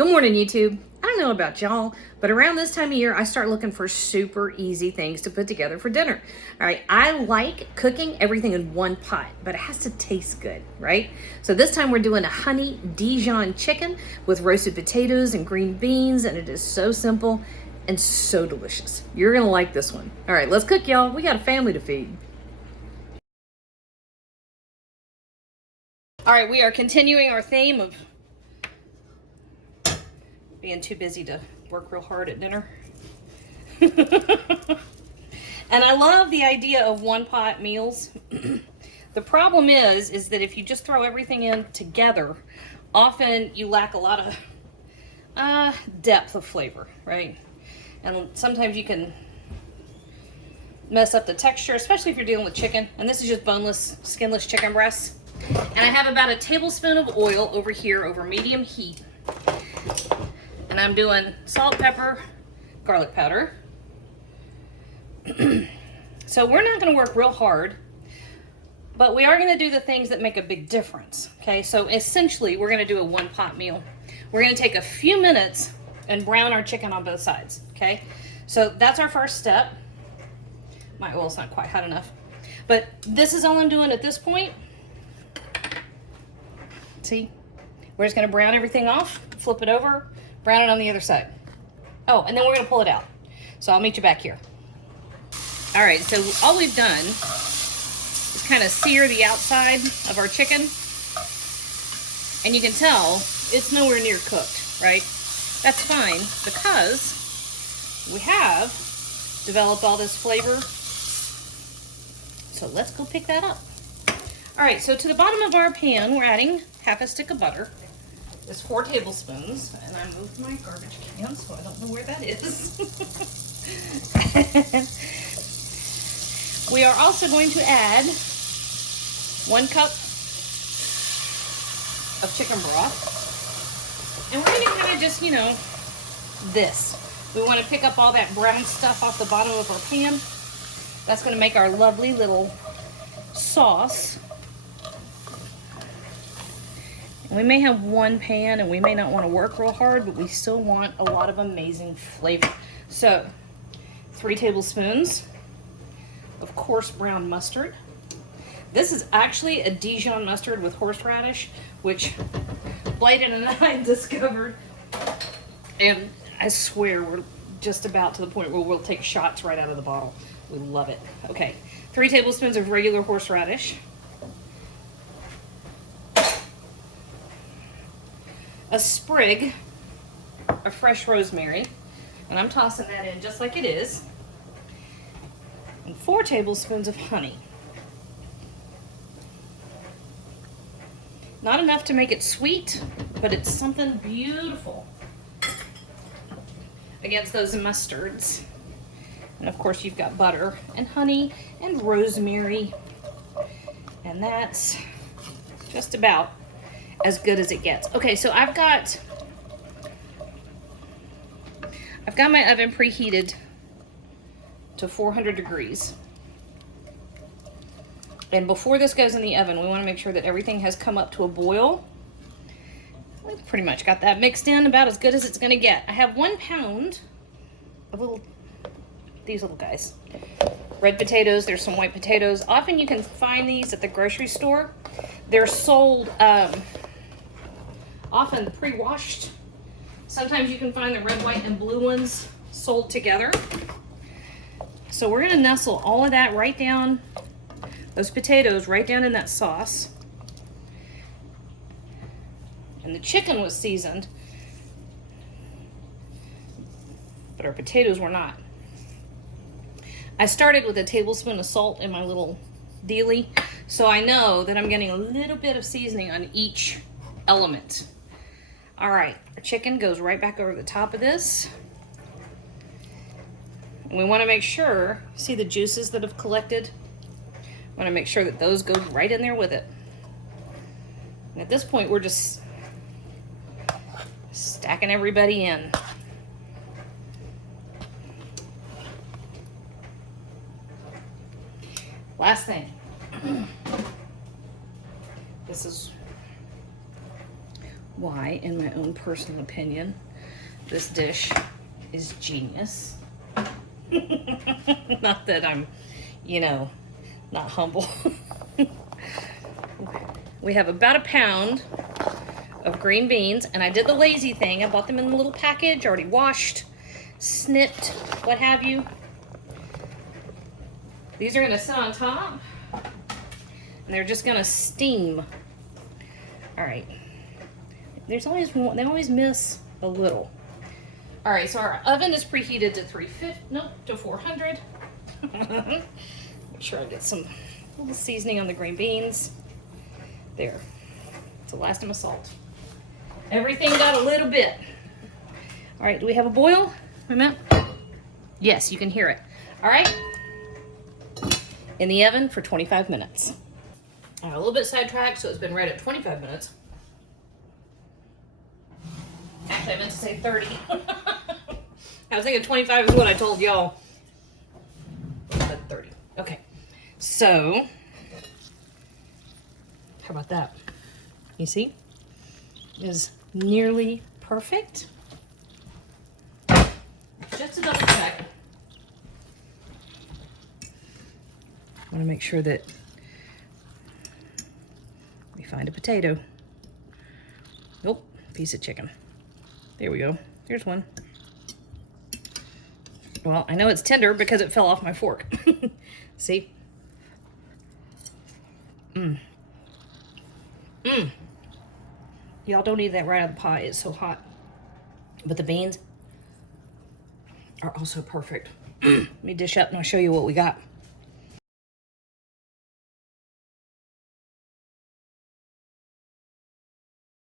Good morning, YouTube. I don't know about y'all, but around this time of year, I start looking for super easy things to put together for dinner. All right, I like cooking everything in one pot, but it has to taste good, right? So this time we're doing a honey Dijon chicken with roasted potatoes and green beans, and it is so simple and so delicious. You're gonna like this one. All right, let's cook, y'all. We got a family to feed. All right, we are continuing our theme of being too busy to work real hard at dinner. And I love the idea of one pot meals. The problem is that if you just throw everything in together, often you lack a lot of depth of flavor, right? And sometimes you can mess up the texture, especially if you're dealing with chicken. And this is just boneless, skinless chicken breasts. And I have about a tablespoon of oil over here over medium heat. And I'm doing salt, pepper, garlic powder. So we're not going to work real hard, but we are going to do the things that make a big difference. Okay, so essentially we're going to do a one pot meal. We're going to take a few minutes and brown our chicken on both sides. Okay, so that's our first step. My oil's not quite hot enough, but this is all I'm doing at this point. See, we're just going to brown everything off, flip it over, brown it on the other side. Oh, and then we're going to pull it out. So I'll meet you back here. All right, so all we've done is kind of sear the outside of our chicken. And you can tell it's nowhere near cooked, right? That's fine because we have developed all this flavor. So let's go pick that up. All right, so to the bottom of our pan, we're adding half a stick of butter. There's 4 tablespoons, and I moved my garbage can, so I don't know where that is. We are also going to add 1 cup of chicken broth. And we're going to kind of just, this. We want to pick up all that brown stuff off the bottom of our pan. That's going to make our lovely little sauce. We may have one pan and we may not want to work real hard, but we still want a lot of amazing flavor. So 3 tablespoons of coarse brown mustard. This is actually a Dijon mustard with horseradish, which Bladen and I discovered. And I swear we're just about to the point where we'll take shots right out of the bottle. We love it. Okay, 3 tablespoons of regular horseradish. A sprig of fresh rosemary, and I'm tossing that in just like it is, and 4 tablespoons of honey. Not enough to make it sweet, but it's something beautiful against those mustards. And of course you've got butter and honey and rosemary, and that's just about as good as it gets. Okay, so I've got my oven preheated to 400 degrees. And before this goes in the oven, we want to make sure that everything has come up to a boil. We've pretty much got that mixed in about as good as it's going to get. I have 1 pound of these little guys. Red potatoes, there's some white potatoes. Often you can find these at the grocery store. They're sold often pre-washed. Sometimes you can find the red, white, and blue ones sold together. So we're gonna nestle all of that right down, those potatoes right down in that sauce. And the chicken was seasoned, but our potatoes were not. I started with a tablespoon of salt in my little dealie, so I know that I'm getting a little bit of seasoning on each element. All right, our chicken goes right back over the top of this. And we want to make sure, see the juices that have collected? We want to make sure that those go right in there with it. And at this point, we're just stacking everybody in. Last thing. This is why in my own personal opinion, this dish is genius. Not that I'm, you know, not humble. We have about a pound of green beans, and I did the lazy thing. I bought them in a little package, already washed, snipped, what have you. These are gonna sit on top, and they're just gonna steam. All right. There's always one, they always miss a little. All right, so our oven is preheated to 400. Make sure I get some little seasoning on the green beans. There. It's the last of my salt. Everything got a little bit. All right, do we have a boil? Wait a minute. Yes, you can hear it. All right. In the oven for 25 minutes. A little bit sidetracked, so it's been right at 25 minutes. Actually, I meant to say 30. I was thinking 25 is what I told y'all. I said 30. Okay. So, how about that? You see? It is nearly perfect. Just to double check. I want to make sure that we find a potato. Nope, piece of chicken. There we go. Here's one. Well, I know it's tender because it fell off my fork. See? Y'all don't eat that right out of the pie. It's so hot. But the beans are also perfect. Let me dish up and I'll show you what we got.